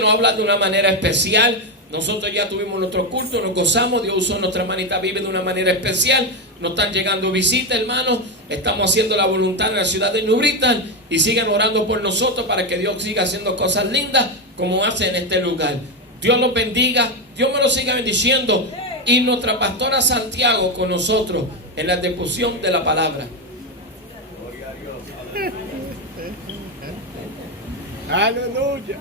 Nos habla de una manera especial. Nosotros ya tuvimos nuestro culto, nos gozamos, Dios usó nuestra hermanita Vive de una manera especial. Nos están llegando visitas, hermanos. Estamos haciendo la voluntad en la ciudad de New Britain y sigan orando por nosotros para que Dios siga haciendo cosas lindas como hace en este lugar. Dios los bendiga, Dios me los siga bendiciendo, y nuestra pastora Santiago con nosotros en la difusión de la palabra. Aleluya.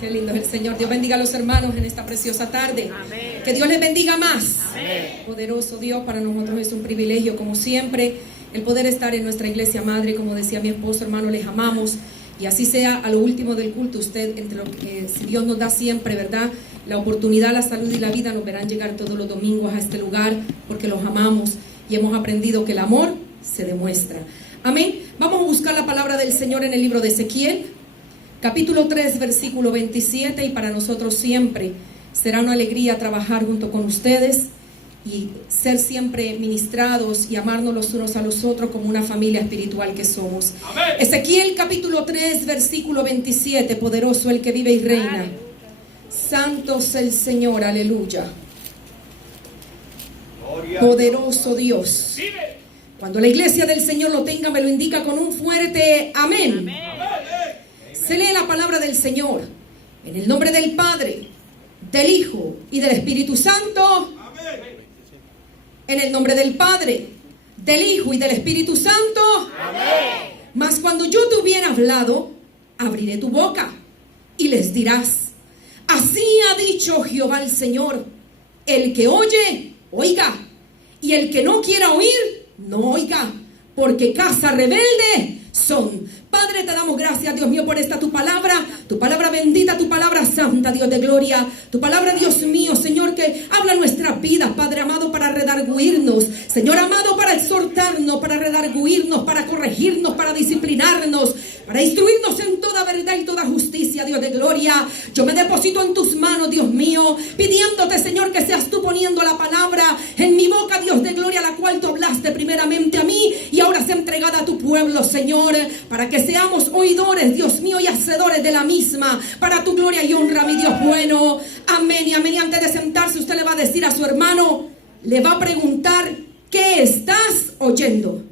Qué lindo es el Señor. Dios bendiga a los hermanos en esta preciosa tarde. Amén. Que Dios les bendiga más. Amén. Poderoso Dios, para nosotros es un privilegio, como siempre, el poder estar en nuestra iglesia madre. Como decía mi esposo, hermano, les amamos. Y así sea a lo último del culto, usted, entre lo que si Dios nos da siempre, ¿verdad?, la oportunidad, la salud y la vida, nos verán llegar todos los domingos a este lugar, porque los amamos y hemos aprendido que el amor se demuestra. Amén. Vamos a buscar la palabra del Señor en el libro de Ezequiel, capítulo 3, versículo 27, y para nosotros siempre será una alegría trabajar junto con ustedes y ser siempre ministrados y amarnos los unos a los otros como una familia espiritual que somos. Amén. Ezequiel capítulo 3, versículo 27, poderoso el que vive y reina. Santo es el Señor, aleluya. Poderoso Dios. Cuando la iglesia del Señor lo tenga, me lo indica con un fuerte amén. Se lee la palabra del Señor en el nombre del Padre, del Hijo y del Espíritu Santo. En el nombre del Padre, del Hijo y del Espíritu Santo. Amén. Mas cuando yo te hubiera hablado, abriré tu boca y les dirás: así ha dicho Jehová el Señor, el que oye, oiga, y el que no quiera oír, no oiga, porque casa rebelde son. Padre, te damos gracias, Dios mío, por esta tu palabra bendita, tu palabra santa, Dios de gloria, tu palabra, Dios mío, Señor, que habla nuestras vidas, Padre amado, para redarguirnos, Señor amado, para exhortarnos, para redarguirnos, para corregirnos, para disciplinarnos, para instruirnos en toda verdad y toda justicia, Dios de gloria. Yo me deposito en tus manos, Dios mío, pidiéndote, Señor, que seas tú poniendo la palabra en mi boca, Dios de gloria, la cual tú hablaste primeramente a mí y ahora se ha entregado a tu pueblo, Señor, para que seamos oidores, Dios mío, y hacedores de la misma, para tu gloria y honra, mi Dios bueno. Amén y amén. Y antes de sentarse, usted le va a decir a su hermano, le va a preguntar: ¿qué estás oyendo?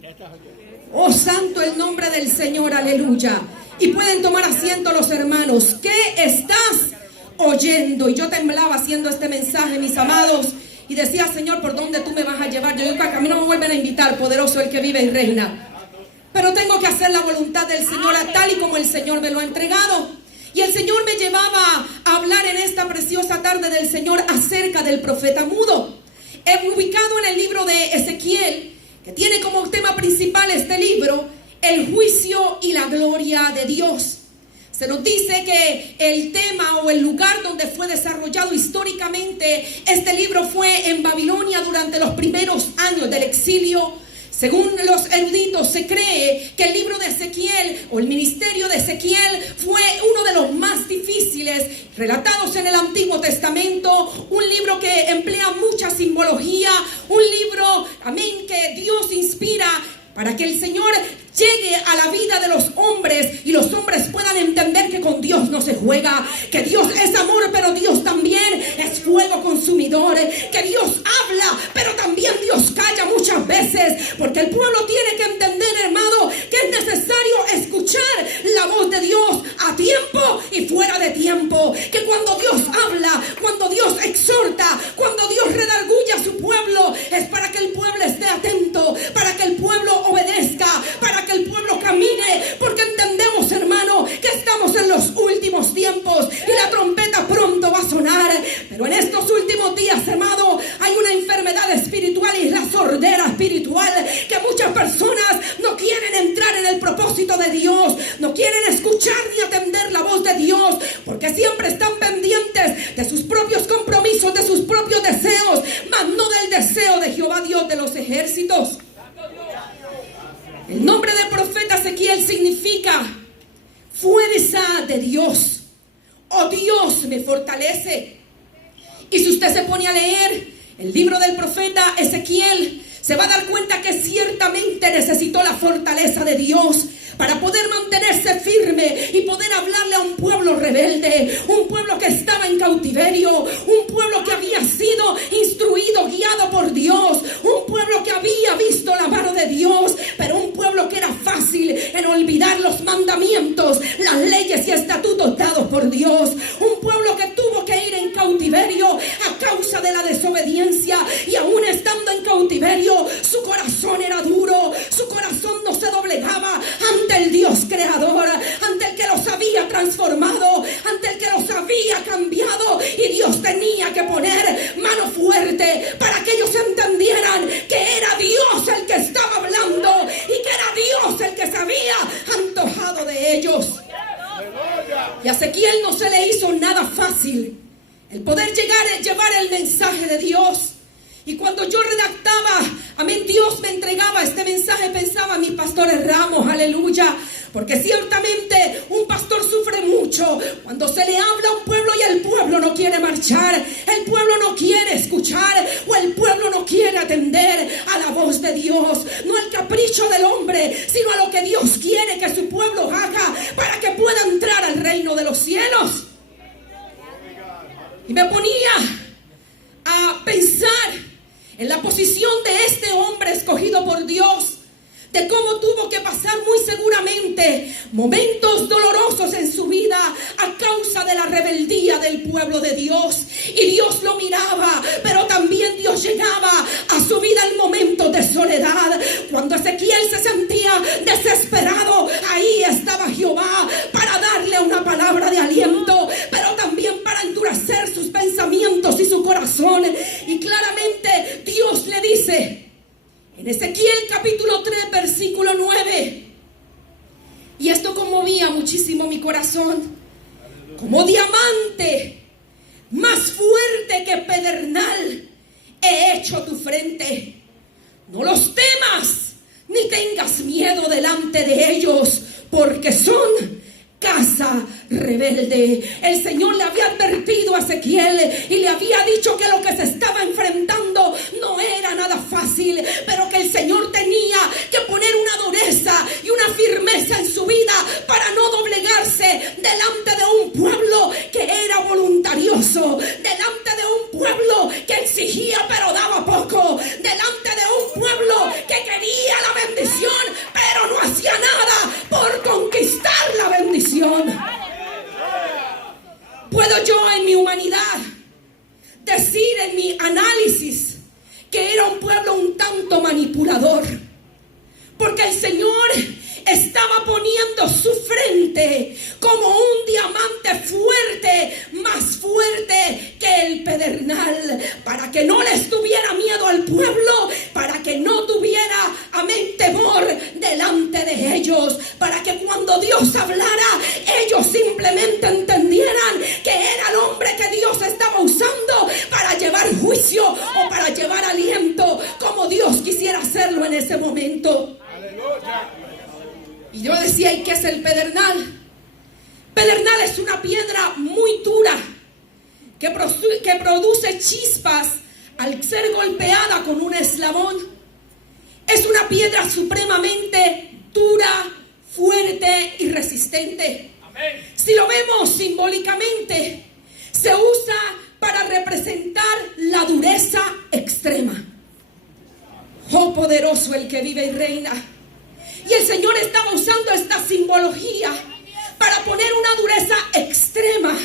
Oh, santo el nombre del Señor, aleluya. Y pueden tomar asiento los hermanos. ¿Qué estás oyendo? Y yo temblaba haciendo este mensaje, mis amados, y decía: Señor, ¿por dónde tú me vas a llevar? Yo digo que a mí no me vuelven a invitar, poderoso el que vive y reina. Pero tengo que hacer la voluntad del Señor tal y como el Señor me lo ha entregado. Y el Señor me llevaba a hablar en esta preciosa tarde del Señor acerca del profeta mudo. He ubicado en el libro de Ezequiel, que tiene como tema principal este libro, el juicio y la gloria de Dios. Se nos dice que el tema o el lugar donde fue desarrollado históricamente este libro fue en Babilonia durante los primeros años del exilio. Según los eruditos, se cree que el libro de Ezequiel o el ministerio de Ezequiel fue uno de los más difíciles relatados en el Antiguo Testamento, un libro que emplea mucha simbología, un libro, amén, que Dios inspira para que el Señor llegue a la vida de los hombres y los hombres puedan entender que con Dios no se juega, que Dios es amor, pero Dios también es fuego consumidor, que Dios habla, pero también Dios calla muchas veces, porque el pueblo tiene que entender, hermano, que es necesario escuchar la voz de Dios a tiempo y fuera de tiempo, que cuando Dios habla, cuando Dios exhorta, cuando Dios redarguye a su pueblo, es para que el pueblo esté atento, para que el pueblo obedezca, para que el pueblo camine, porque entendemos, hermano, que estamos en los últimos tiempos y la trompeta pronto va a sonar. Pero en estos últimos días, hermano, hay una enfermedad espiritual y es la sordera espiritual, que muchas personas no quieren entrar en el propósito de Dios, no quieren escuchar ni atender la voz de Dios, porque siempre están pendientes de sus propios compromisos, de sus propios deseos, mas no del deseo de Jehová Dios de los ejércitos. El nombre del profeta Ezequiel significa fuerza de Dios. Oh, Dios me fortalece. Y si usted se pone a leer el libro del profeta Ezequiel, se va a dar cuenta que ciertamente necesitó la fortaleza de Dios para poder mantenerse firme y poder hablarle a un pueblo rebelde, un pueblo que estaba en cautiverio, un pueblo que había sido instruido, guiado por Dios, un pueblo que había visto la mano de Dios, pero un pueblo que era fácil en olvidar los mandamientos, las leyes y estatutos dados por Dios, un pueblo que tuvo que ir en cautiverio a causa de la desobediencia, y aún estando en cautiverio su corazón era duro, su corazón no se doblegaba ante el Dios creador, ante el que los había transformado, ante el que los había cambiado, y Dios tenía que poner mano fuerte para que ellos entendieran que era Dios el que estaba hablando y que era Dios el que se había antojado de ellos. Y a Ezequiel no se le hizo nada fácil el poder llevar el mensaje de Dios. Y cuando yo redactaba, amén, Dios me entregaba este mensaje, pensaba en mis pastores Ramos, aleluya, porque ciertamente un pastor sufre mucho cuando se le habla a un pueblo y el pueblo no quiere marchar, el pueblo no quiere escuchar, o el pueblo no quiere atender a la voz de Dios, no al capricho del hombre, sino a lo que Dios quiere que su pueblo haga para que pueda entrar al reino de los cielos. Y me ponía a pensar en la posición de este hombre escogido por Dios, de cómo tuvo que pasar muy seguramente momentos dolorosos en su vida a causa de la rebeldía del pueblo de Dios. Y Dios lo miraba, pero también Dios llegaba a su vida en momentos de soledad. Cuando Ezequiel se sentía desesperado, ahí estaba Jehová para darle una palabra de aliento, pero también para endurecer sus pensamientos y su corazón. Y claramente Dios le dice en Ezequiel capítulo 3 versículo 9, y esto conmovía muchísimo mi corazón: como diamante más fuerte que pedernal he hecho tu frente, no los temas ni tengas miedo delante de ellos, porque son casa rebelde. El Señor le había advertido a Ezequiel y le había dicho que lo que se estaba enfrentando no era nada fácil, pero que el Señor tenía que poner una dureza y una firmeza en su vida para no doblegarse delante de un pueblo que era voluntarioso, delante de un pueblo que exigía pero daba poco, delante de un pueblo que quería la bendición pero no hacía nada por conquistar la bendición. Puedo yo en mi humanidad decir, en mi análisis, que era un pueblo un tanto manipulador, porque el Señor estaba poniendo su frente como un diamante fuerte, más fuerte que el pedernal, para que no les tuviera miedo al pueblo, para que no tuviera, amén, temor delante de ellos, para que cuando Dios hablara, ellos simplemente entendieran que era el hombre que Dios estaba usando para llevar juicio o para llevar aliento, como Dios quisiera hacerlo en ese momento. Aleluya. Y yo decía, ¿y qué es el pedernal? Pedernal es una piedra muy dura que produce chispas al ser golpeada con un eslabón. Es una piedra supremamente dura, fuerte y resistente. Amén. Si lo vemos simbólicamente, se usa para representar la dureza extrema. Oh, poderoso el que vive y reina. Y el Señor estaba usando esta simbología para poner una dureza extrema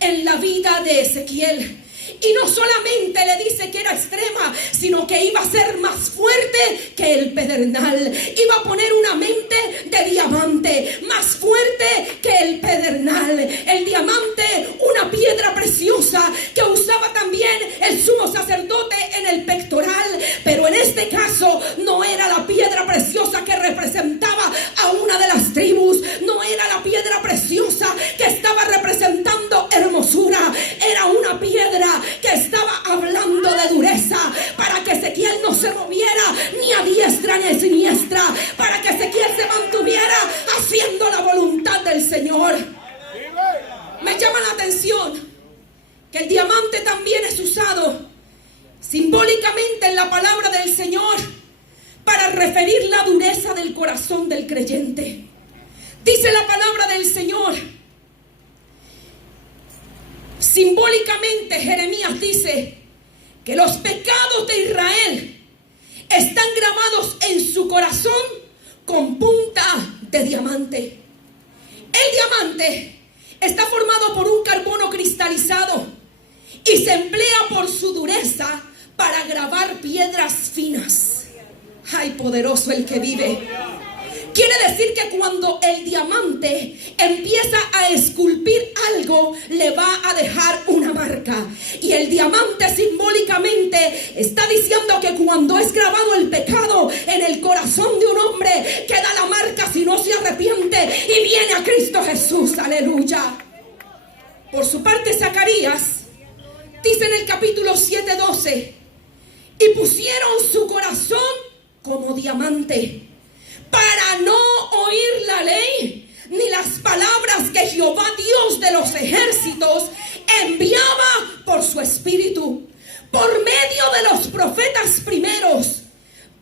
en la vida de Ezequiel. Y no solamente le dice que era extrema, sino que iba a ser más fuerte que el pedernal. Iba a poner una mente de diamante, más fuerte que el pedernal. El diamante, una piedra preciosa que usaba también el sumo sacerdote en el pectoral. Pero en este caso no era la piedra preciosa que representaba a una de las tribus. No era la piedra preciosa que estaba representando hermosura. Era una piedra que estaba hablando de dureza, para que Ezequiel no se moviera ni a diestra ni a siniestra, para que Ezequiel se mantuviera haciendo la voluntad del Señor. Me llama la atención que el diamante también es usado simbólicamente en la palabra del Señor para referir la dureza del corazón del creyente. Dice la palabra del Señor. Simbólicamente Jeremías dice que los pecados de Israel están grabados en su corazón con punta de diamante. El diamante está formado por un carbono cristalizado y se emplea por su dureza para grabar piedras finas. ¡Ay, poderoso el que vive! Quiere decir que cuando el diamante empieza a esculpir algo, le va a dejar una marca. Y el diamante simbólicamente está diciendo que cuando es grabado el pecado en el corazón de un hombre, queda la marca si no se arrepiente y viene a Cristo Jesús. ¡Aleluya! Por su parte, Zacarías dice en el capítulo 7:12: y pusieron su corazón como diamante, para no oír la ley ni las palabras que Jehová Dios de los ejércitos enviaba por su espíritu, por medio de los profetas primeros.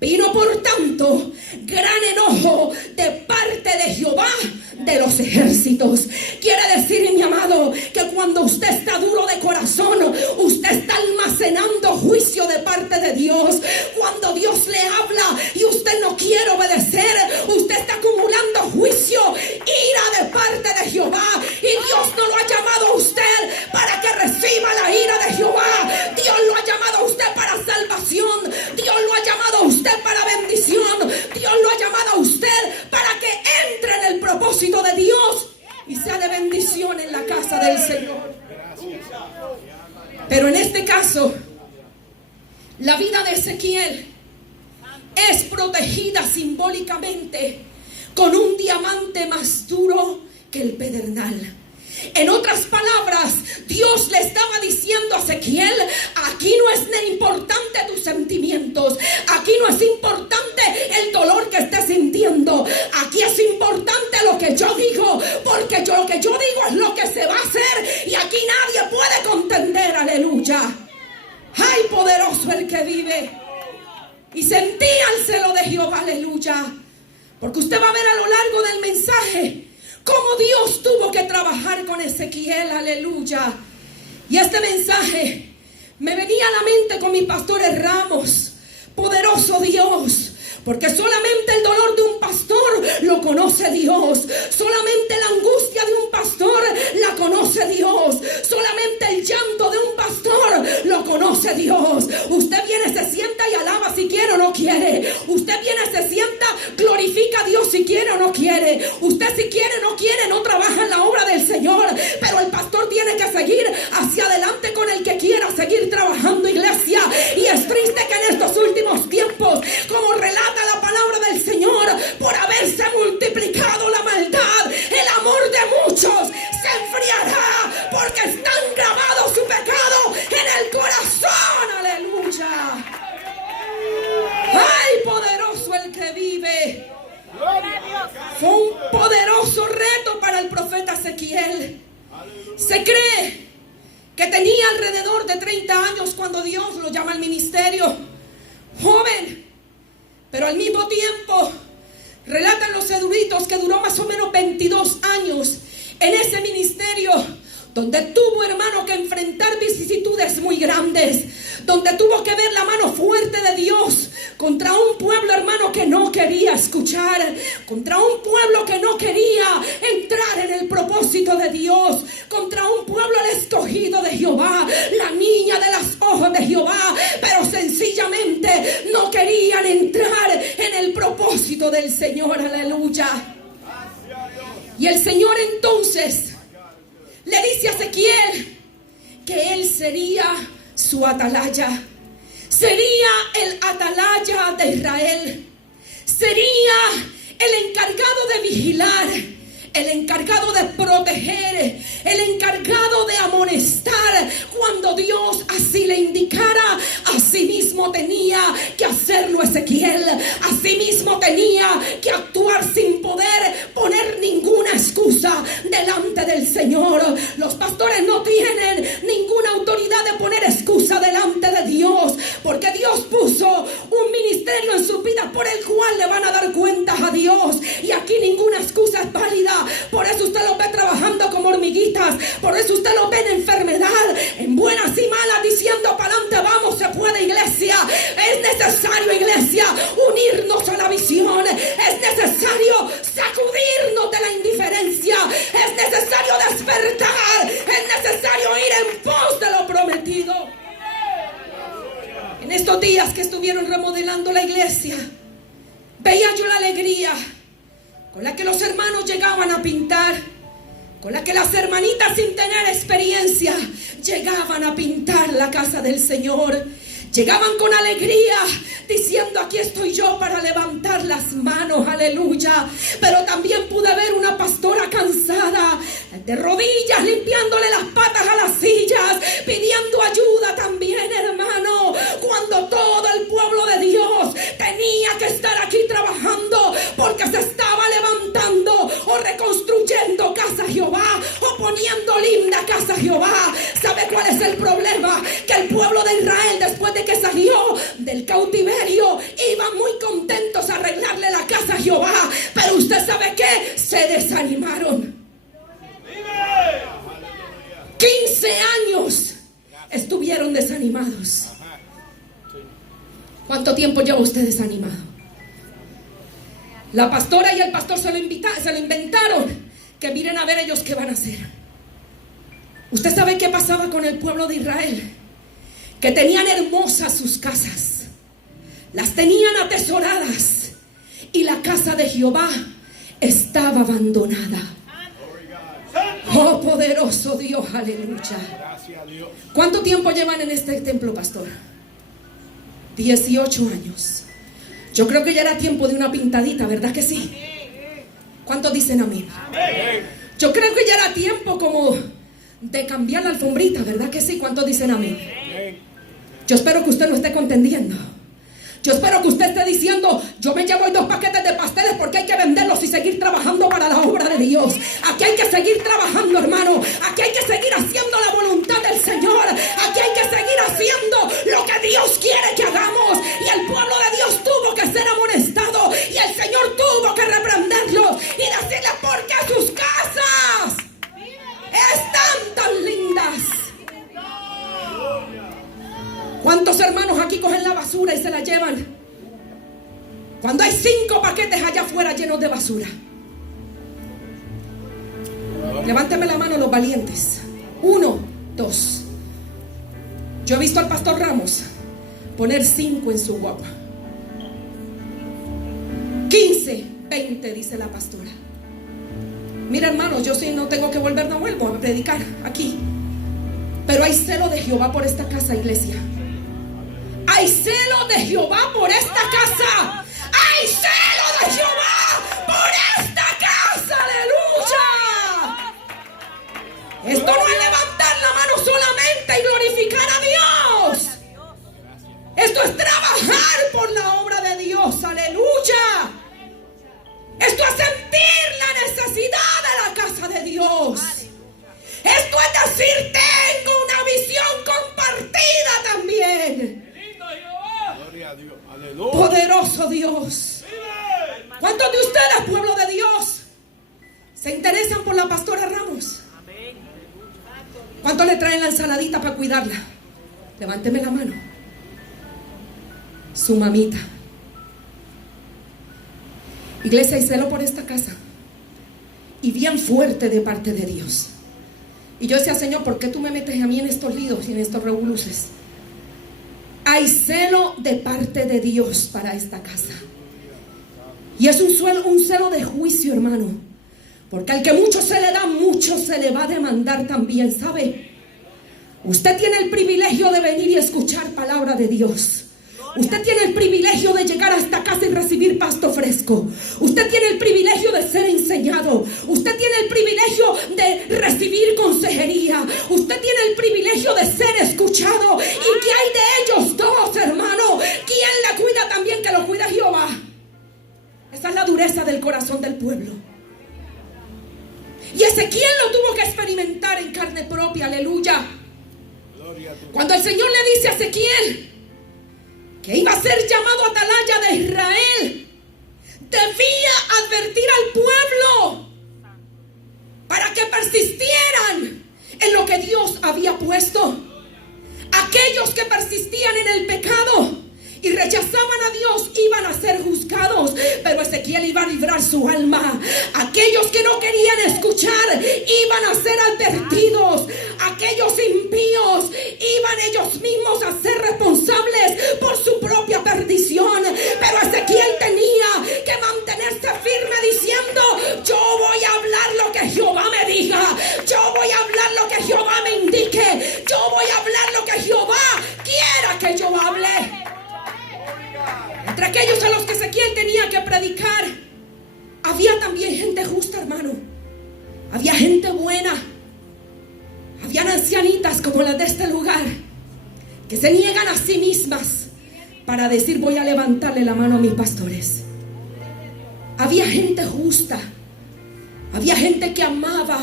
Vino por tanto gran enojo de parte de Jehová de los ejércitos. Quiere decir, mi amado, que cuando usted está duro de corazón, usted está almacenando juicio de parte de Dios. Cuando Dios le habla y usted no quiere obedecer, usted está acumulando juicio, ira de parte de Jehová. Y Dios no lo ha llamado a usted para que reciba la ira de Jehová. Dios lo ha llamado a usted para salvación. Dios lo ha llamado a usted para bendición. Dios lo ha llamado a usted para que entre en el propósito de Dios y sea de bendición en la casa del Señor. Pero en este caso, la vida de Ezequiel es protegida simbólicamente con un diamante más duro que el pedernal. En otras palabras, Dios le estaba diciendo a Ezequiel: aquí no es importante tus sentimientos, aquí no es importante el dolor que estés sintiendo, aquí es importante lo que yo digo, porque lo que yo digo es lo que se va a hacer y aquí nadie puede contender. Aleluya. ¡Ay, poderoso el que vive! Y sentía el celo de Jehová. Aleluya. Porque usted va a ver a lo largo del mensaje cómo Dios tuvo que trabajar con Ezequiel. Aleluya. Y este mensaje me venía a la mente con mi pastor Ramos. Poderoso Dios. Porque solamente el dolor de un pastor lo conoce Dios. Solamente la angustia de un pastor la conoce Dios. Solamente el llanto de un pastor lo conoce Dios. Usted viene, se sienta y alaba si quiere o no quiere. Usted viene, se sienta, glorifica a Dios si quiere o no quiere. Usted si quiere o no quiere, no trabaja en la obra del Señor. Pero el pastor tiene que seguir hacia adelante con el que quiera seguir trabajando, iglesia. Y es triste que en estos últimos tiempos, como relata la palabra del Señor, por haberse multiplicado la maldad, el amor de muchos se enfriará, porque están grabados su pecado en el corazón. Aleluya. Ay, poderoso el que vive. Fue un poderoso reto para el profeta Ezequiel. Se cree que tenía alrededor de 30 años cuando Dios lo llama al ministerio. Joven, pero al mismo tiempo relatan los eruditos que duró más o menos 22 años en ese ministerio, donde tuvo, hermano, que enfrentar vicisitudes muy grandes, donde tuvo que ver la mano fuerte de Dios contra un pueblo, hermano, que no quería escuchar, contra un pueblo que no quería entrar en el propósito de Dios, contra un pueblo el escogido de Jehová, la niña de los ojos de Jehová, pero sencillamente no querían entrar en el propósito del Señor. Aleluya. Y el Señor entonces le dice a Ezequiel que él sería su atalaya. Sería el atalaya de Israel. Sería el encargado de vigilar, el encargado de proteger, el encargado de amonestar cuando Dios así le indicara. Así mismo tenía que hacerlo Ezequiel. Así mismo tenía que actuar sin poder poner ninguna excusa delante del Señor. Los pastores no tienen ninguna autoridad de poner excusa delante de Dios, porque Dios puso un ministerio en su vida por el Estos días que estuvieron remodelando la iglesia, veía yo la alegría con la que los hermanos llegaban a pintar, con la que las hermanitas sin tener experiencia llegaban a pintar la casa del Señor. Llegaban con alegría diciendo: aquí estoy yo para levantar las manos, aleluya. Pero también pude ver una pastora cansada, de rodillas, limpiándole las patas a las sillas, pidiendo ayuda también, hermano. Cuando todo el pueblo de Dios tenía que estar aquí trabajando, porque se estaba levantando o reconstruyendo casa Jehová, o poniendo linda casa Jehová. ¿Sabe cuál es el problema? Que el pueblo de Israel, después de que salió del cautiverio, iban muy contentos a arreglarle la casa a Jehová. Pero usted sabe que se desanimaron. 15 años estuvieron desanimados. ¿Cuánto tiempo lleva usted desanimado? La pastora y el pastor se lo inventaron, que miren a ver ellos qué van a hacer. ¿Usted sabe qué pasaba con el pueblo de Israel? Que tenían hermosas sus casas, las tenían atesoradas, y la casa de Jehová estaba abandonada. Oh, poderoso Dios, aleluya. ¿Cuánto tiempo llevan en este templo, pastor? 18 años. Yo creo que ya era tiempo de una pintadita, ¿verdad que sí? ¿Cuántos dicen amén? Yo creo que ya era tiempo como de cambiar la alfombrita, ¿verdad que sí? ¿Cuántos dicen amén? Yo espero que usted lo esté contendiendo. Yo espero que usted esté diciendo: yo me llevo 2 paquetes de pasteles porque hay que venderlos y seguir trabajando para la obra de Dios. Aquí hay que seguir trabajando, hermano. Aquí hay que seguir haciendo la voluntad del Señor. Aquí hay que seguir haciendo lo que Dios quiere que hagamos. Y el pueblo de Dios tuvo que ser amonestado, y el Señor tuvo que reprenderlos y decirles: ¿por qué sus casas están tan lindas? ¿Cuántos hermanos aquí cogen la basura y se la llevan cuando hay 5 paquetes allá afuera llenos de basura? Levánteme la mano los valientes. 1, 2. Yo he visto al pastor Ramos poner 5 en su guapa. 15, 20, dice la pastora. Mira, hermanos, yo sí no tengo que volver, no vuelvo a predicar aquí. Pero hay celo de Jehová por esta casa, iglesia. Hay celo de Jehová por esta casa. Hay celo de Jehová por esta casa. Aleluya. Esto no es levantar la mano solamente y glorificar a Dios. Esto es trabajar por la obra de Dios. Aleluya. Esto es sentir la necesidad de la casa de Dios. Esto es decir: tengo una visión compartida también. Poderoso Dios. ¿Cuántos de ustedes, pueblo de Dios, se interesan por la pastora Ramos? ¿Cuántos le traen la ensaladita para cuidarla? Levánteme la mano. Su mamita. Iglesia, hay celo por esta casa, y bien fuerte de parte de Dios. Y yo decía: Señor, ¿por qué tú me metes a mí en estos líos y en estos revoluces? Hay celo de parte de Dios para esta casa. Y es un celo de juicio, hermano. Porque al que mucho se le da, mucho se le va a demandar también, ¿sabe? Usted tiene el privilegio de venir y escuchar palabra de Dios. Usted tiene el privilegio de llegar a esta casa y recibir pasto fresco. Usted tiene el privilegio de ser enseñado. Usted tiene el privilegio de recibir consejería. Usted tiene el privilegio de ser escuchado. ¿Y qué hay de ellos dos, hermano? ¿Quién la cuida también que lo cuida Jehová? Esa es la dureza del corazón del pueblo. Y Ezequiel lo tuvo que experimentar en carne propia, aleluya. Cuando el Señor le dice a Ezequiel que iba a ser llamado atalaya de Israel, debía advertir al pueblo para que persistieran en lo que Dios había puesto. Aquellos que persistían en el pecado y rechazaban a Dios iban a ser juzgados, pero Ezequiel iba a librar su alma. Aquellos que no querían escuchar iban a ser advertidos. Aquellos impíos iban ellos mismos a ser responsables por su ancianitas como las de este lugar, que se niegan a sí mismas para decir: voy a levantarle la mano a mis pastores. Había gente justa, había gente que amaba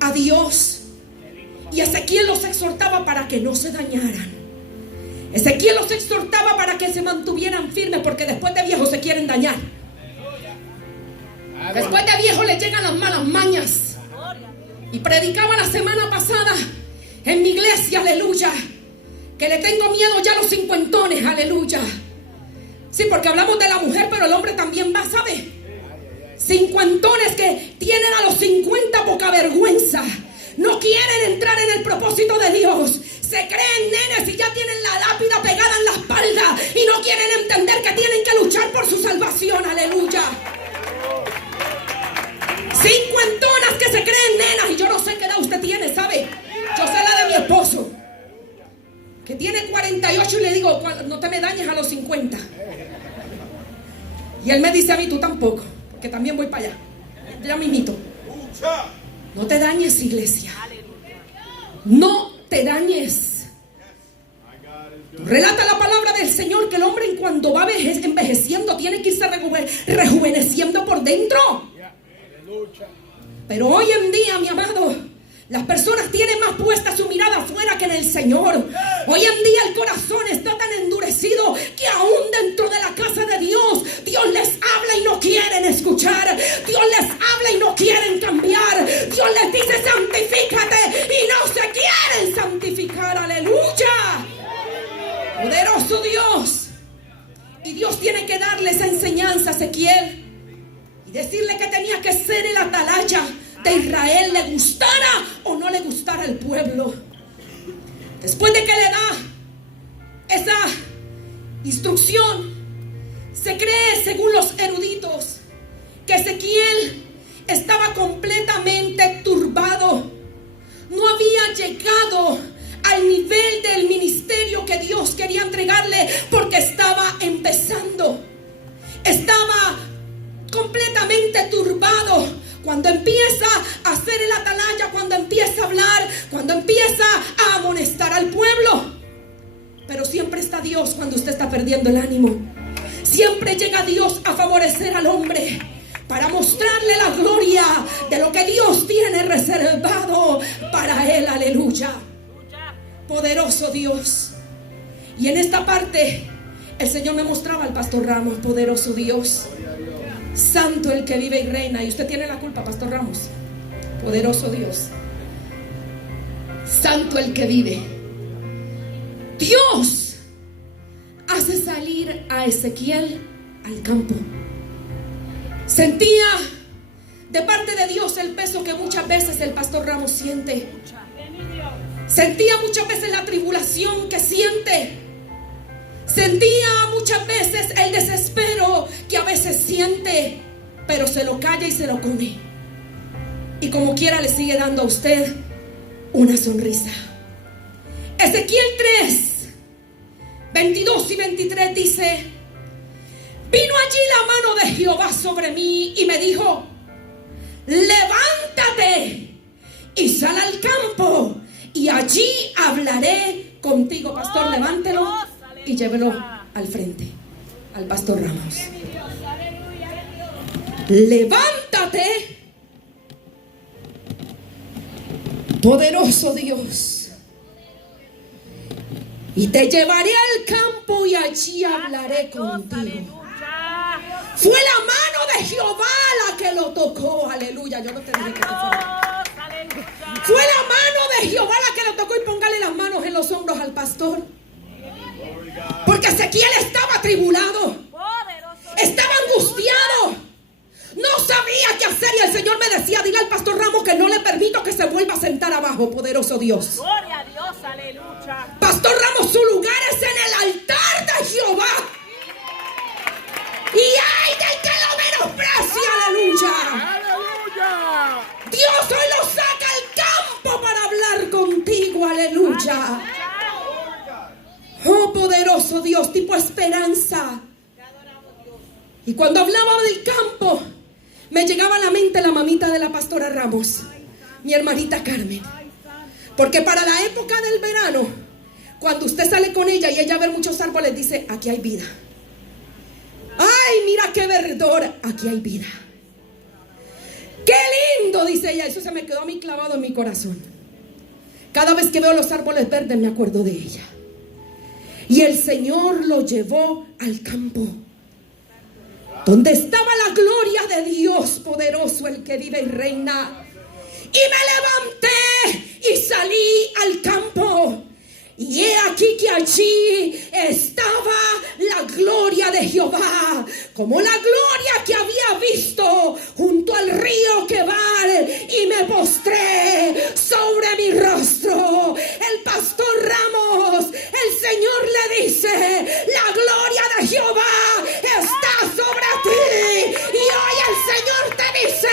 a Dios, y Ezequiel los exhortaba para que no se dañaran. Ezequiel los exhortaba para que se mantuvieran firmes, porque después de viejos se quieren dañar. Después de viejos les llegan las malas mañas. Y predicaba la semana pasada en mi iglesia, aleluya, que le tengo miedo ya a los cincuentones, aleluya. Sí, porque hablamos de la mujer, pero el hombre también va, ¿sabe? Cincuentones que tienen a los 50 poca vergüenza. No quieren entrar en el propósito de Dios. Se creen nenes y ya tienen la lápida pegada en la espalda y no quieren entender que tienen que luchar por su salvación, aleluya. Cincuentonas que se creen nenas, y yo no sé qué edad usted tiene, ¿sabe? Yo sé la de mi esposo, que tiene 48, y le digo: no te me dañes a los 50. Y él me dice a mí: tú tampoco, porque también voy para allá. Ya mismito. No te dañes, iglesia. No te dañes. Relata la palabra del Señor que el hombre, en cuando va envejeciendo, tiene que irse rejuveneciendo por dentro. Pero hoy en día, mi amado, las personas tienen más puesta su mirada afuera que en el Señor. Hoy en día el corazón está tan endurecido que aún dentro de la casa de Dios, Dios les habla y no quieren escuchar. Dios les habla y no quieren cambiar. Dios les dice: santifícate, y no se quieren santificar. Aleluya. Poderoso Dios. Y Dios tiene que darle esa enseñanza a Ezequiel y decirle que tenía que ser el atalaya de Israel, le gustara o no le gustara el pueblo. Después de que le da esa instrucción, se cree, según los eruditos, que Ezequiel estaba completamente turbado. No había llegado al nivel del ministerio que Dios quería entregarle, porque estaba empezando. Estaba completamente turbado. Cuando empieza a hacer el atalaya, cuando empieza a hablar, cuando empieza a amonestar al pueblo. Pero siempre está Dios cuando usted está perdiendo el ánimo. Siempre llega Dios a favorecer al hombre, para mostrarle la gloria de lo que Dios tiene reservado para él. Aleluya. Poderoso Dios. Y en esta parte el Señor me mostraba al pastor Ramos. Poderoso Dios, santo el que vive y reina. Y usted tiene la culpa, pastor Ramos. Poderoso Dios, santo el que vive. Dios hace salir a Ezequiel al campo. Sentía de parte de Dios el peso que muchas veces el pastor Ramos siente. Sentía muchas veces la tribulación que siente. Sentía muchas veces el desespero que a veces siente, pero se lo calla y se lo come. Y como quiera le sigue dando a usted una sonrisa. Ezequiel 3, 22 y 23 dice: vino allí la mano de Jehová sobre mí y me dijo: levántate y sal al campo, y allí hablaré contigo. Pastor, levántelo y llévelo al frente, al pastor Ramos. Levántate, poderoso Dios, y te llevaré al campo y allí hablaré contigo. Fue la mano de Jehová la que lo tocó. Aleluya. Yo no te dije que te fuera. Fue la mano de Jehová la que lo tocó. Y póngale las manos en los hombros al pastor, porque Ezequiel estaba atribulado, estaba angustiado, no sabía qué hacer. Y el Señor me decía: dile al pastor Ramos que no le permito que se vuelva a sentar abajo. Poderoso Dios. Gloria a Dios, aleluya. Pastor Ramos, su lugar es en el altar de Jehová. Y ay del que lo menosprecie. Aleluya. ¡Aleluya! Dios hoy lo saca al campo para hablar contigo. Aleluya. Oh, poderoso Dios, tipo esperanza. Y cuando hablaba del campo, me llegaba a la mente la mamita de la pastora Ramos, mi hermanita Carmen. Porque para la época del verano, cuando usted sale con ella y ella ve muchos árboles, dice, aquí hay vida. Ay, mira qué verdor, aquí hay vida. Qué lindo, dice ella. Eso se me quedó a mí clavado en mi corazón. Cada vez que veo los árboles verdes me acuerdo de ella. Y el Señor lo llevó al campo, donde estaba la gloria de Dios poderoso, el que vive y reina. Y me levanté y salí al campo. Y he aquí que allí estaba la gloria de Jehová, como la gloria que había visto junto al río Quebar, y me postré sobre mi rostro. El pastor Ramos, el Señor le dice, la gloria de Jehová está sobre ti. Y hoy el Señor te dice,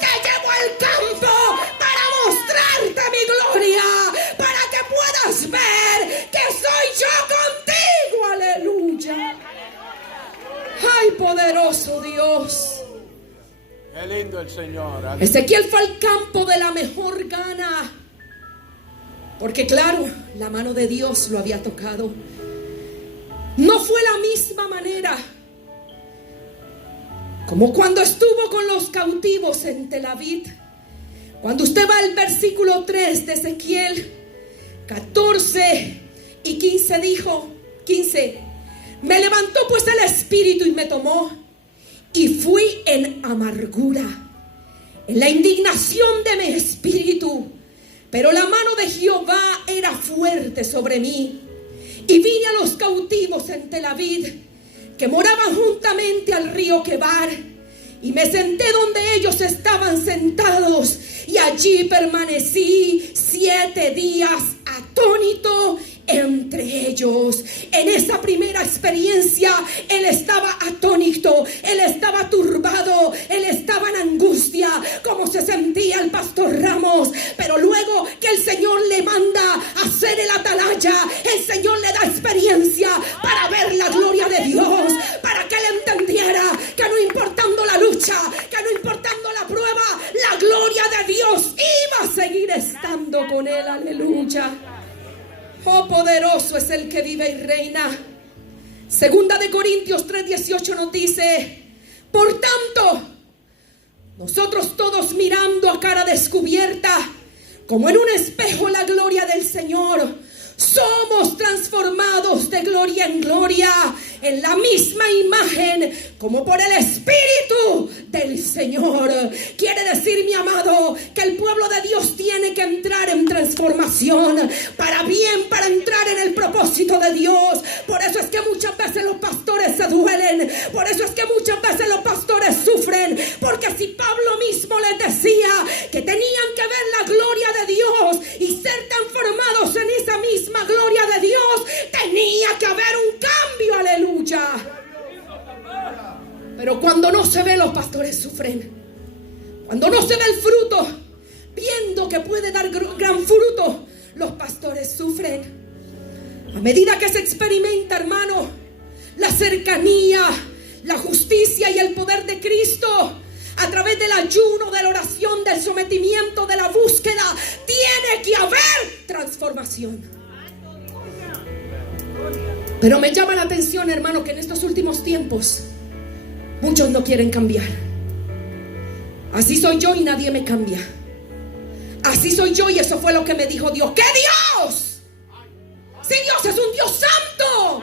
te llevo al campo para mostrarte mi gloria, para que puedas ver que soy yo contigo. Aleluya. Ay, poderoso Dios. Qué lindo el Señor. Ezequiel fue al campo de la mejor gana, porque claro, la mano de Dios lo había tocado. No fue la misma manera como cuando estuvo con los cautivos en Tel Aviv. Cuando usted va al versículo 3 de Ezequiel 14 y 15, dijo 15: me levantó pues el espíritu y me tomó, y fui en amargura, en la indignación de mi espíritu, pero la mano de Jehová era fuerte sobre mí. Y vine a los cautivos en Tel Aviv, que moraban juntamente al río Quebar, y me senté donde ellos estaban sentados, y allí permanecí 7 días atónito entre ellos. En esa primera experiencia él estaba atónito, él estaba turbado, él estaba en angustia, como se sentía el pastor Ramos. Pero luego que el Señor le manda a hacer el atalaya, el Señor le da experiencia para ver la gloria de Dios, para que él entendiera que no importando la lucha, que no importando la prueba, la gloria de Dios iba a seguir estando con él. Aleluya. Oh, poderoso es el que vive y reina. Segunda de Corintios 3:18 nos dice: por tanto, nosotros todos mirando a cara descubierta, como en un espejo la gloria del Señor, somos transformados de gloria en gloria, en la misma imagen, como por el Espíritu del Señor. Quiere decir, mi amado, que el pueblo de Dios tiene que entrar en transformación para bien, para entrar en el propósito de Dios. Por eso es que muchas veces los pastores se duelen, por eso es que muchas veces los pastores sufren, porque si Pablo mismo les decía que tenían que ver la gloria de Dios y ser transformados en esa misma gloria de Dios, tenía que haber un cambio. Aleluya. Pero cuando no se ve, los pastores sufren. Cuando no se ve el fruto, viendo que puede dar gran fruto, los pastores sufren. A medida que se experimenta, hermano, la cercanía, la justicia y el poder de Cristo, a través del ayuno, de la oración, del sometimiento, de la búsqueda, tiene que haber transformación. Pero me llama la atención, hermano, que en estos últimos tiempos muchos no quieren cambiar. Así soy yo y nadie me cambia. Así soy yo y eso fue lo que me dijo Dios. ¿Qué Dios? Si Dios es un Dios santo,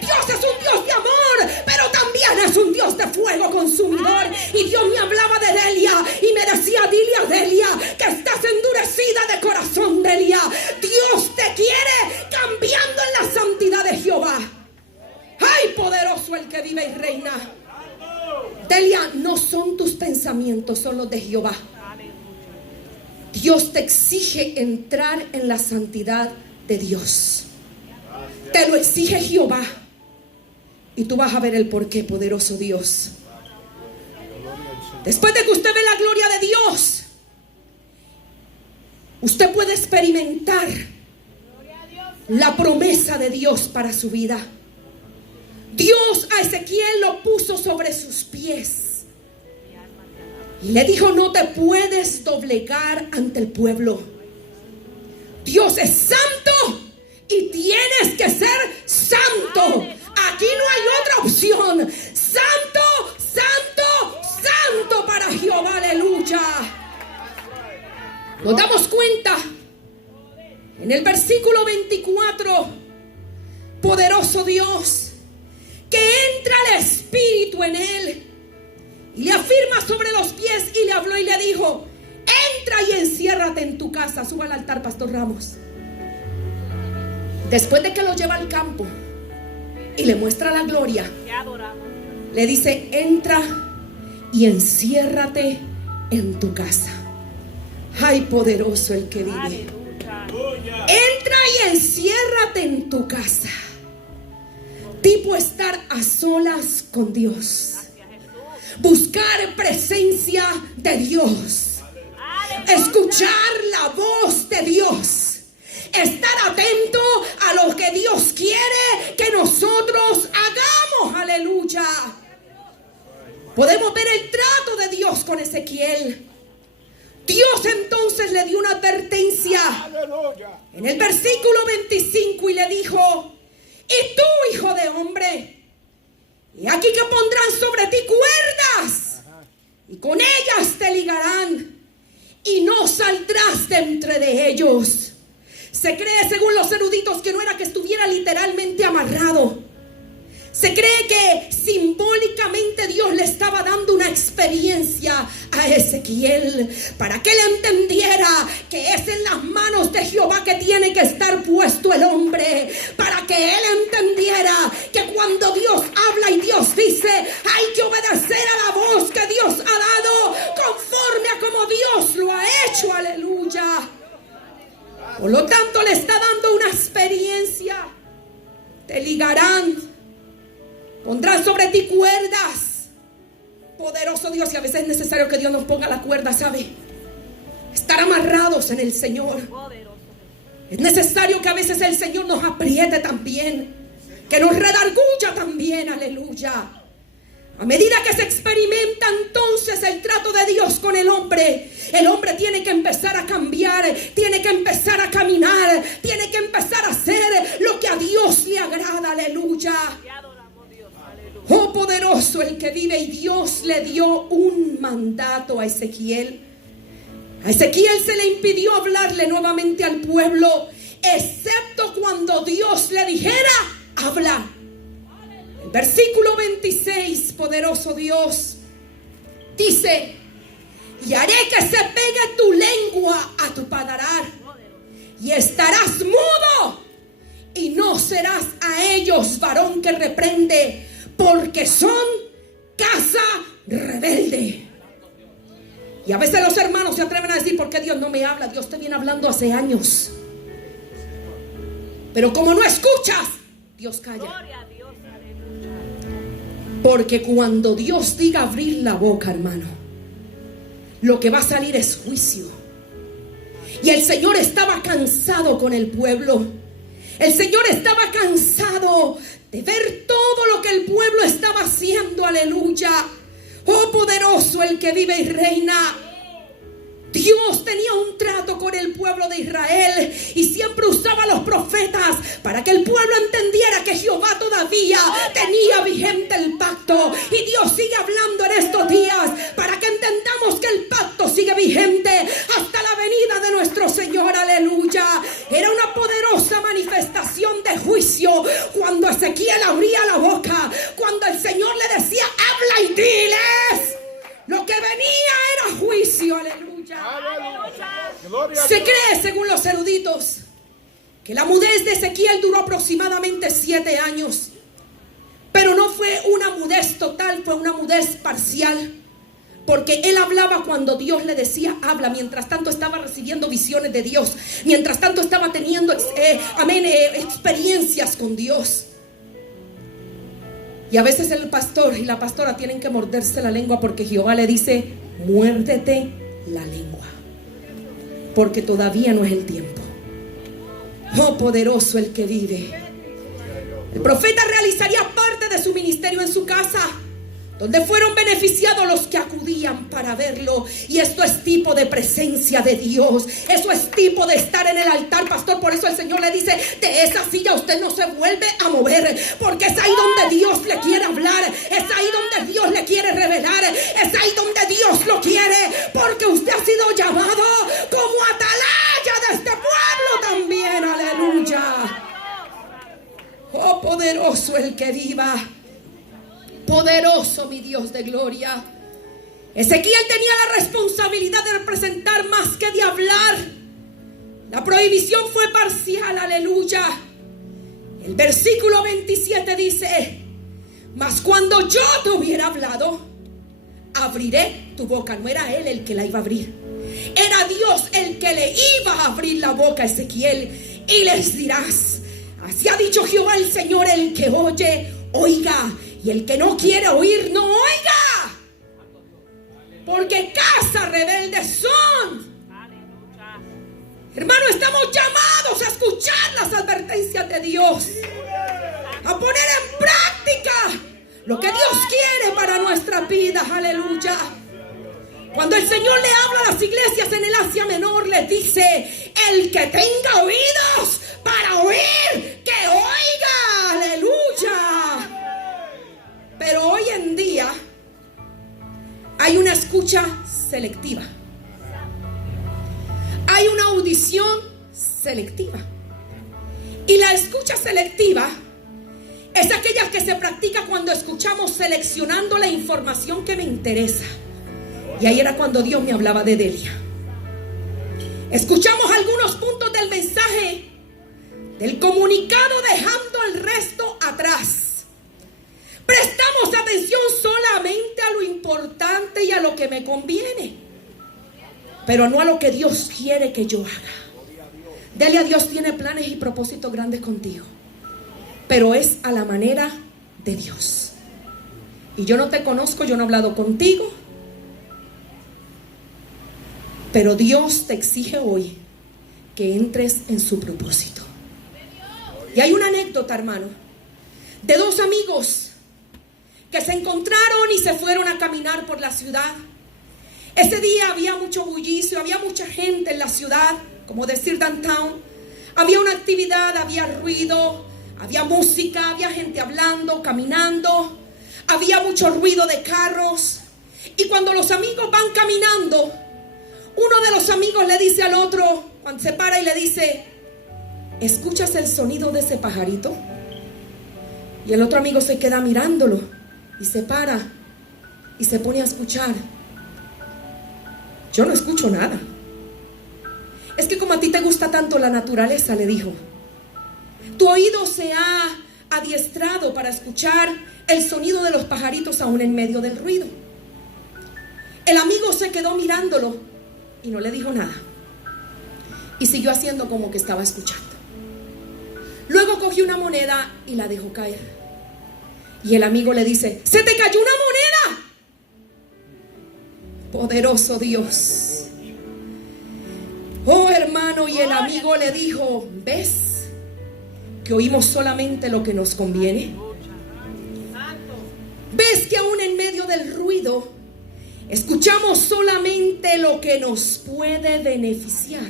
Dios es un Dios de amor, pero también es un Dios de fuego consumidor. Y Dios me hablaba de Delia y me decía: dile a Delia que estás endurecida de corazón, Delia. Dios te quiere cambiando en la santidad de Jehová. ¡Ay, poderoso el que vive y reina! Delia, no son tus pensamientos, son los de Jehová. Dios te exige entrar en la santidad de Dios. Te lo exige Jehová. Y tú vas a ver el porqué, poderoso Dios. Después de que usted ve la gloria de Dios, usted puede experimentar la promesa de Dios para su vida. Dios a Ezequiel lo puso sobre sus pies y le dijo: no te puedes doblegar ante el pueblo. Dios es santo y tienes que ser santo. Aquí no hay otra opción. Santo, santo, santo para Jehová. Aleluya. Nos damos cuenta en el versículo 24, poderoso Dios, que entra el Espíritu en él y le afirma sobre los pies y le habló y le dijo: entra y enciérrate en tu casa. Suba al altar, Pastor Ramos. Después de que lo lleva al campo y le muestra la gloria, le dice: entra y enciérrate en tu casa. Ay, poderoso el que vive. Entra y enciérrate en tu casa. Tipo estar a solas con Dios. Buscar presencia de Dios. Escuchar la voz de Dios. Estar atento a lo que Dios quiere que nosotros hagamos. Aleluya. Podemos ver el trato de Dios con Ezequiel. Dios entonces le dio una advertencia en el versículo 25 y le dijo: y tú, hijo de hombre, y aquí que pondrán sobre ti cuerdas y con ellas te ligarán y no saldrás de entre de ellos. Se cree, según los eruditos, que no era que estuviera literalmente amarrado. Se cree que simbólicamente Dios le estaba dando una experiencia a Ezequiel para que él entendiera que es en las manos de Jehová que tiene que estar puesto el hombre, para que él entendiera que cuando Dios habla y Dios dice, hay que obedecer a la voz que Dios ha dado conforme a como Dios lo ha hecho. Aleluya. Por lo tanto, le está dando una experiencia. Te ligarán, pondrán sobre ti cuerdas. Poderoso Dios, y a veces es necesario que Dios nos ponga la cuerda, ¿sabe? Estar amarrados en el Señor. Es necesario que a veces el Señor nos apriete también, que nos redarguya también. Aleluya. A medida que se experimenta entonces el trato de Dios con el hombre tiene que empezar a cambiar, tiene que empezar a caminar, tiene que empezar a hacer lo que a Dios le agrada. Aleluya. Oh, poderoso el que vive. Y Dios le dio un mandato a Ezequiel. A Ezequiel se le impidió hablarle nuevamente al pueblo, excepto cuando Dios le dijera: habla. El versículo 26, poderoso Dios, dice: y haré que se pegue tu lengua a tu paladar, y estarás mudo, y no serás a ellos varón que reprende, porque son casa rebelde. Y a veces los hermanos se atreven a decir: ¿por qué Dios no me habla? Dios te viene hablando hace años. Pero como no escuchas, Dios calla. Porque cuando Dios diga abrir la boca, hermano, lo que va a salir es juicio. Y el Señor estaba cansado con el pueblo. El Señor estaba cansado de ver todo lo que el pueblo estaba haciendo. Aleluya. Oh, poderoso el que vive y reina. Dios tenía un trato con el pueblo de Israel y siempre usaba a los profetas para que el pueblo entendiera que Jehová todavía tenía vigente el pacto. Y Dios sigue hablando en estos días para que entendamos que el pacto sigue vigente hasta la venida de nuestro Señor. Aleluya. Era una poderosa manifestación de juicio cuando Ezequiel abría la boca, cuando el Señor le decía: habla y diles. Lo que venía era juicio. Aleluya. Se cree, según los eruditos, que la mudez de Ezequiel duró aproximadamente 7 años. Pero no fue una mudez total, fue una mudez parcial. Porque él hablaba cuando Dios le decía: habla. Mientras tanto estaba recibiendo visiones de Dios. Mientras tanto estaba teniendo experiencias con Dios. Y a veces el pastor y la pastora tienen que morderse la lengua, porque Jehová le dice: muérdete la lengua, porque todavía no es el tiempo. Oh, poderoso el que vive. El profeta realizaría parte de su ministerio en su casa, donde fueron beneficiados los que acudían para verlo. Y esto es tipo de presencia de Dios. Eso es tipo de estar en el altar, pastor. Por eso el Señor le dice: de esa silla usted no se vuelve a mover, porque es ahí donde Dios le quiere hablar, es ahí donde Dios le quiere revelar, es ahí donde Dios lo quiere, porque usted ha sido llamado como atalaya de este pueblo también. Aleluya. Oh, poderoso el que viva. Poderoso mi Dios de gloria. Ezequiel tenía la responsabilidad de representar más que de hablar. La prohibición fue parcial, aleluya. El versículo 27 dice: mas cuando yo te hubiera hablado, abriré tu boca. No era él el que la iba a abrir, era Dios el que le iba a abrir la boca a Ezequiel. Y les dirás: así ha dicho Jehová el Señor, el que oye, oiga, y el que no quiere oír, no oiga, porque casa rebelde son. Hermano, estamos llamados a escuchar las advertencias de Dios, a poner en práctica lo que Dios quiere para nuestras vidas. Aleluya. Cuando el Señor le habla a las iglesias en el Asia Menor, les dice: el que tenga oídos para oír, que oiga. Aleluya. Pero hoy en día hay una escucha selectiva, hay una audición selectiva. Y la escucha selectiva es aquella que se practica cuando escuchamos seleccionando la información que me interesa. Y ahí era cuando Dios me hablaba de Delia. Escuchamos algunos puntos del mensaje, del comunicado, dejando el resto atrás. Prestamos atención solamente a lo importante y a lo que me conviene, pero no a lo que Dios quiere que yo haga. Delia, Dios tiene planes y propósitos grandes contigo, pero es a la manera de Dios. Y yo no te conozco, yo no he hablado contigo, pero Dios te exige hoy que entres en su propósito. Y hay una anécdota, hermano, de dos amigos que se encontraron y se fueron a caminar por la ciudad. Ese día había mucho bullicio, había mucha gente en la ciudad, como decir downtown. Había una actividad, había ruido, había música, había gente hablando, caminando. Había mucho ruido de carros. Y cuando los amigos van caminando, uno de los amigos le dice al otro, cuando se para y le dice: ¿escuchas el sonido de ese pajarito? Y el otro amigo se queda mirándolo y se para y se pone a escuchar. Yo no escucho nada. Es que como a ti te gusta tanto la naturaleza, le dijo, tu oído se ha adiestrado para escuchar el sonido de los pajaritos aún en medio del ruido. El amigo se quedó mirándolo y no le dijo nada, y siguió haciendo como que estaba escuchando. Luego cogió una moneda y la dejó caer. Y el amigo le dice: ¡se te cayó una moneda! Poderoso Dios. Oh, hermano, y el amigo le dijo: ¿ves que oímos solamente lo que nos conviene? ¿Ves que aún en medio del ruido escuchamos solamente lo que nos puede beneficiar?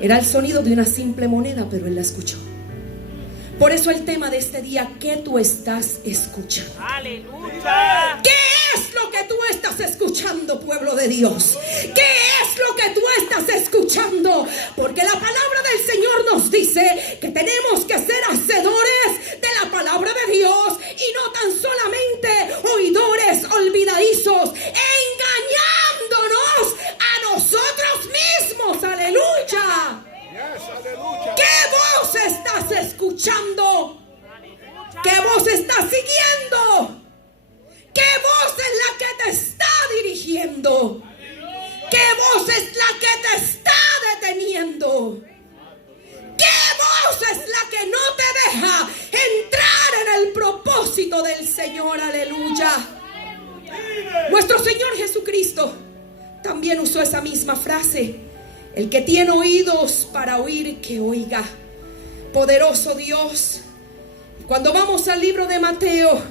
Era el sonido de una simple moneda, pero él la escuchó. Por eso el tema de este día: ¿qué tú estás escuchando? ¡Aleluya! ¿Qué es lo que tú estás escuchando, pueblo de Dios? ¿Qué es lo que tú estás escuchando? Porque la palabra del Señor nos dice que tenemos que ser hacedores de la palabra de Dios y no tan solamente oidores olvidadizos, engañándonos a nosotros mismos. ¡Aleluya! ¿Qué voz estás escuchando? ¿Qué voz estás siguiendo? ¿Qué voz es la que te está dirigiendo? ¿Qué voz es la que te está deteniendo? ¿Qué voz es la que no te deja entrar en el propósito del Señor? Aleluya. Nuestro Señor Jesucristo también usó esa misma frase: el que tiene oídos para oír, que oiga. Poderoso Dios. Cuando vamos al libro de Mateo,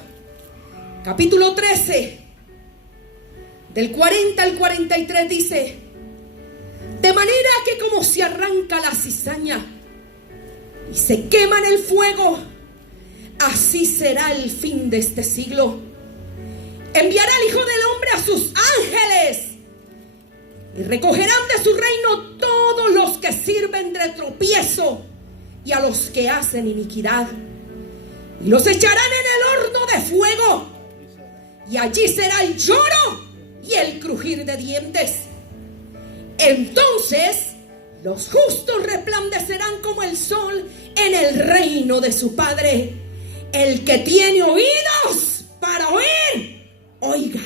capítulo 13, del 40 al 43 dice: de manera que como se arranca la cizaña y se quema en el fuego, así será el fin de este siglo. Enviará el Hijo del Hombre a sus ángeles y recogerán de su reino todos los que sirven de tropiezo y a los que hacen iniquidad, y los echarán en el horno de fuego, y allí será el lloro y el crujir de dientes. Entonces los justos resplandecerán como el sol en el reino de su Padre. El que tiene oídos para oír, oiga.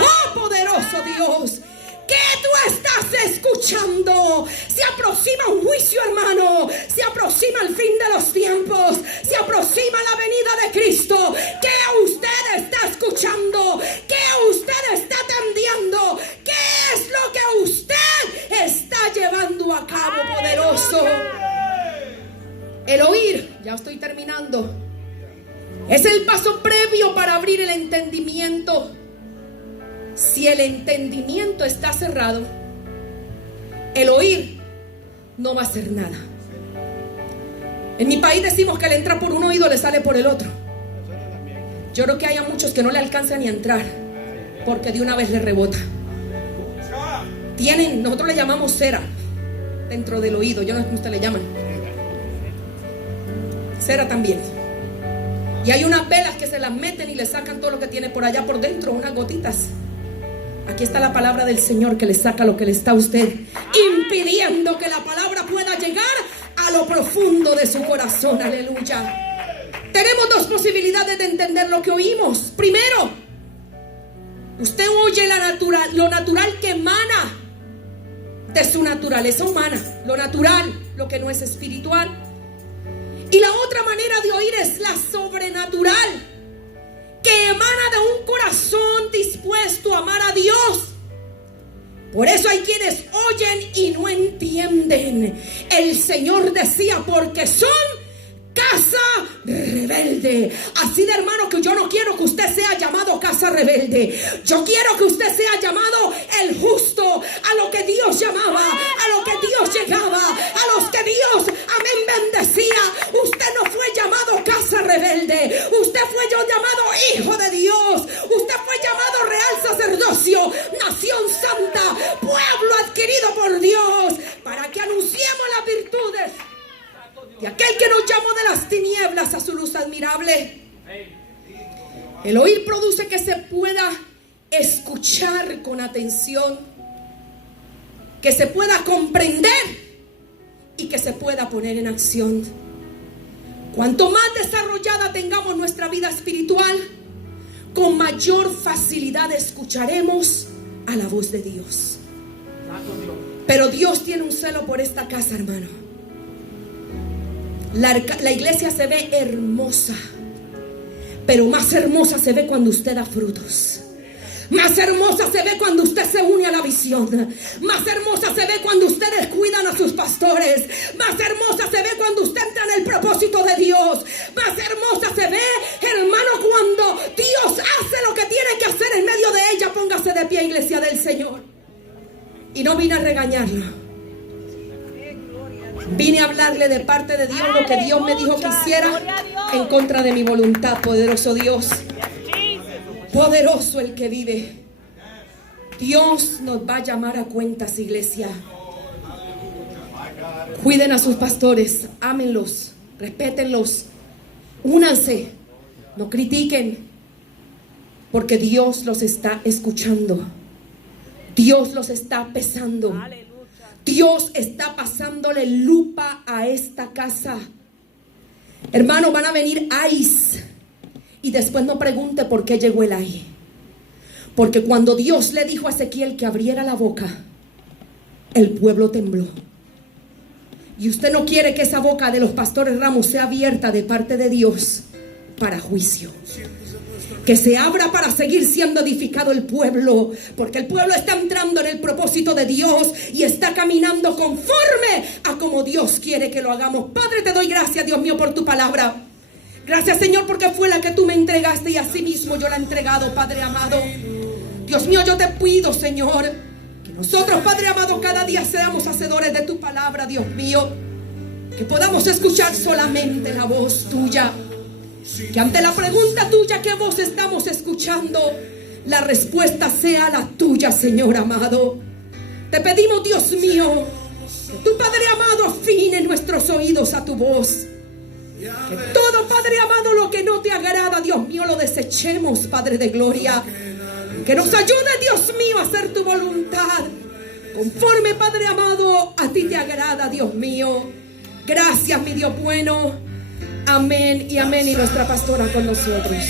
Oh, poderoso Dios, ¿qué tú estás escuchando? Se aproxima un juicio, hermano. Se aproxima el fin de los tiempos. Se aproxima la venida de Cristo. ¿Qué usted está escuchando? ¿Qué usted está atendiendo? ¿Qué es lo que usted está llevando a cabo, poderoso? El oír, ya estoy terminando, es el paso previo para abrir el entendimiento. Si el entendimiento está cerrado, el oír no va a hacer nada. En mi país decimos que le entra por un oído, le sale por el otro. Yo creo que hay muchos que no le alcanzan ni a entrar, porque de una vez le rebota. Nosotros le llamamos cera dentro del oído. Yo no sé cómo ustedes le llaman. Cera también. Y hay unas velas que se las meten y le sacan todo lo que tiene por allá por dentro, unas gotitas. Aquí está la palabra del Señor que le saca lo que le está a usted impidiendo que la palabra pueda llegar a lo profundo de su corazón. Aleluya. Tenemos dos posibilidades de entender lo que oímos. Primero, usted oye lo natural que emana de su naturaleza humana, lo natural, lo que no es espiritual. Y la otra manera de oír es la sobrenatural, que emana de un corazón dispuesto a amar a Dios. Por eso hay quienes oyen y no entienden. El Señor decía: porque son casa rebelde. Así de, hermano, que yo no quiero que usted sea llamado casa rebelde. Yo quiero que usted sea llamado el justo, a lo que Dios llamaba, a lo que Dios llegaba, a los que Dios, amén, bendecía. Usted no fue llamado casa rebelde. Usted fue llamado hijo de Dios. Usted fue llamado real sacerdocio, nación santa, pueblo adquirido por Dios, para que anunciemos las virtudes y aquel que nos llamó de las tinieblas a su luz admirable. El oír produce que se pueda escuchar con atención, que se pueda comprender y que se pueda poner en acción. Cuanto más desarrollada tengamos nuestra vida espiritual, con mayor facilidad escucharemos a la voz de Dios. Pero Dios tiene un celo por esta casa, hermano. La iglesia se ve hermosa, pero más hermosa se ve cuando usted da frutos. Más hermosa se ve cuando usted se une a la visión. Más hermosa se ve cuando ustedes cuidan a sus pastores. Más hermosa se ve cuando usted entra en el propósito de Dios. Más hermosa se ve, hermano, cuando Dios hace lo que tiene que hacer en medio de ella. Póngase de pie, iglesia del Señor. Y no vine a regañarlo. Vine a hablarle de parte de Dios lo que Dios me dijo que hiciera en contra de mi voluntad. Poderoso Dios, poderoso el que vive. Dios nos va a llamar a cuentas, iglesia. Cuiden a sus pastores, ámenlos, respétenlos, únanse, no critiquen, porque Dios los está escuchando. Dios los está pesando. Dios está pasándole lupa a esta casa. Hermano, van a venir ayes. Y después no pregunte por qué llegó el ay. Porque cuando Dios le dijo a Ezequiel que abriera la boca, el pueblo tembló. Y usted no quiere que esa boca de los pastores Ramos sea abierta de parte de Dios para juicio. Que se abra para seguir siendo edificado el pueblo, porque el pueblo está entrando en el propósito de Dios y está caminando conforme a como Dios quiere que lo hagamos. Padre, te doy gracias, Dios mío, por tu palabra. Gracias, Señor, porque fue la que tú me entregaste y así mismo yo la he entregado, Padre amado. Dios mío, yo te pido, Señor, que nosotros, Padre amado, cada día seamos hacedores de tu palabra, Dios mío. Que podamos escuchar solamente la voz tuya. Que ante la pregunta tuya, ¿qué voz estamos escuchando? La respuesta sea la tuya, Señor amado. Te pedimos, Dios mío, que tu Padre amado afine nuestros oídos a tu voz. Que todo, Padre amado, lo que no te agrada, Dios mío, lo desechemos, Padre de gloria. Que nos ayude, Dios mío, a hacer tu voluntad conforme, Padre amado, a ti te agrada, Dios mío. Gracias, mi Dios bueno. Amén y amén. Y nuestra pastora con nosotros.